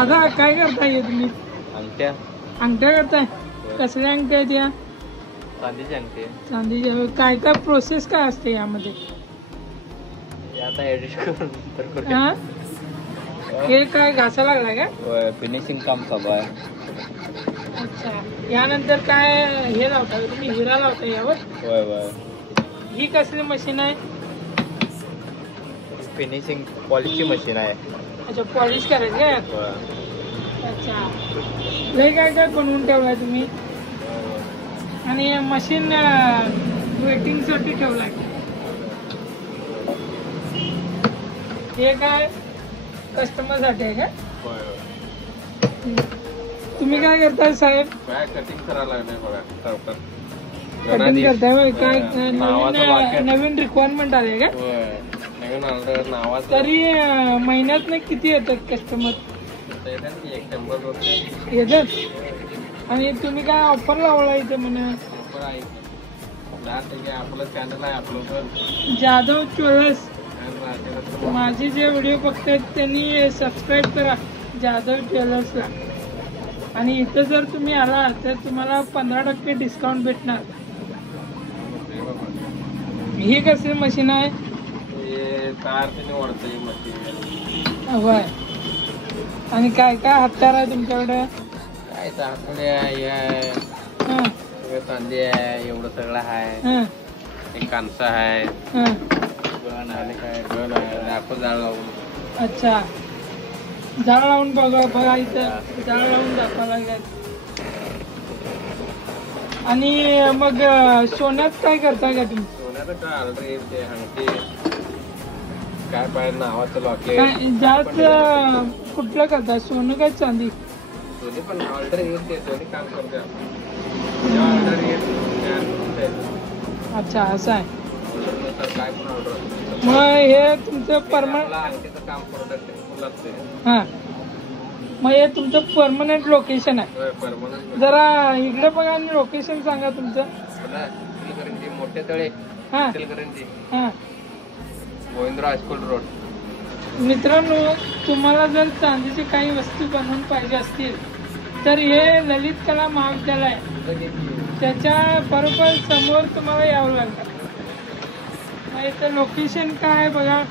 दादा काय करताय तुम्ही? अंगठ्या अंगठ्या करताय? कसल्या अंगठ्या आहेत या? चांदीची अंगठी. चांदीच्या. काय काय प्रोसेस काय असते यामध्ये? आता एडिट करून नंतर करूया. हा? हे काय घासा लागलाय का? होय, फिनिशिंग काम चालू आहे. अच्छा, यानंतर काय हे लावता तुम्ही? हिरा लावता यावर? होय होय. ही कसली मशीन आहे? फिनिशिंग पॉलिशची मशीन आहे. अच्छा, पॉलिश करायचं काय? होय. अच्छा, लय काय काय बनवून ठेवलाय तुम्ही? आणि मशीन वेटिंग साठी ठेवलाय. हे काय कस्टमर साठी आहे का? होय होय. तुम्ही काय करताय साहेब? काय कटिंग करायला लागले बघा लवकर. कटिंग करताय होय? काय नावाचं वाक्य. नवीन रिक्वायरमेंट आले का? होय, नवीन ऑर्डर नावाचं. तरी महिन्यात किती येतात कस्टमर? एक नंबर येतात. आणि तुम्ही काय ऑफर लावला इथे म्हणा? ऑफर आहे. आपलं चॅनल आहे आपलं जाधव ज्वेलर्स. माझे जे व्हिडिओ बघतायत त्यांनी सबस्क्राईब करा जाधव ज्वेलर्सला. आणि इथं जर तुम्ही आला तर तुम्हाला 15% डिस्काउंट भेटणार. ही कसली मशीन आहे? होय. आणि काय काय हत्यार आहे तुमच्याकडे? काय चांदी आहे, चांदी आहे, एवढं सगळं आहे. एक कांसा आहे, गण आहे, काय गण आहे, दाखव जाळ लावून. अच्छा, जाळ लावून बघा बघा इथं जाळ लावून दाखवा लागेल. आणि मग सोन्यात काय करता का तुम्ही? सोन्याचं काय ऑर्डर येते, अंगठी काय पाहिजे नावाचं लॉकेट. जास्त कुठलं करता, सोनं काय चांदी? सोनी पण ऑर्डर येते, सोनी काम करते. ऑर्डर येते. अच्छा, असं आहे. ऑर्डर काय पण ऑर्डर. मग हे तुमचं परमनंट अंगठीचं काम प्रोडक्ट लागते. हा, मग हे तुमचं परमनंट लोकेशन आहे? परमनंट. जरा इकडे बघा आणि लोकेशन सांगा तुमचं. मोठे तळे, हा हा. Govindrao high school road. मित्रांनो, तुम्हाला जर चांदीची काही वस्तू बनवून पाहिजे असतील तर हे ललित कला महाविद्यालय त्याच्या बरोबर समोर तुम्हाला यावं लागणार. मग इथं लोकेशन काय बघा,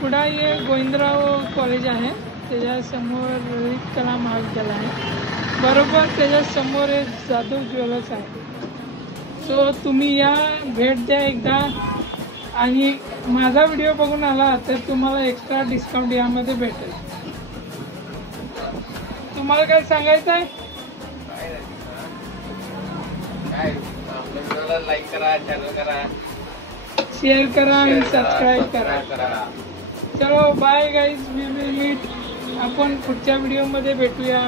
पुढे हे गोविंदराव कॉलेज आहे, त्याच्या समोर ललित कला महाविद्यालय आहे, बरोबर त्याच्या समोर एक जाधव ज्वेलर्स आहे. सो तुम्ही या, भेट द्या एकदा. आणि माझा व्हिडिओ बघून आला तर तुम्हाला एक्स्ट्रा डिस्काउंट यामध्ये भेटेल. तुम्हाला काय सांगायचं आहे? लाईक करा, चॅनल करा, शेअर करा आणि सबस्क्राईब करा. चलो bye guys, we will meet. आपण पुढच्या व्हिडिओमध्ये भेटूया.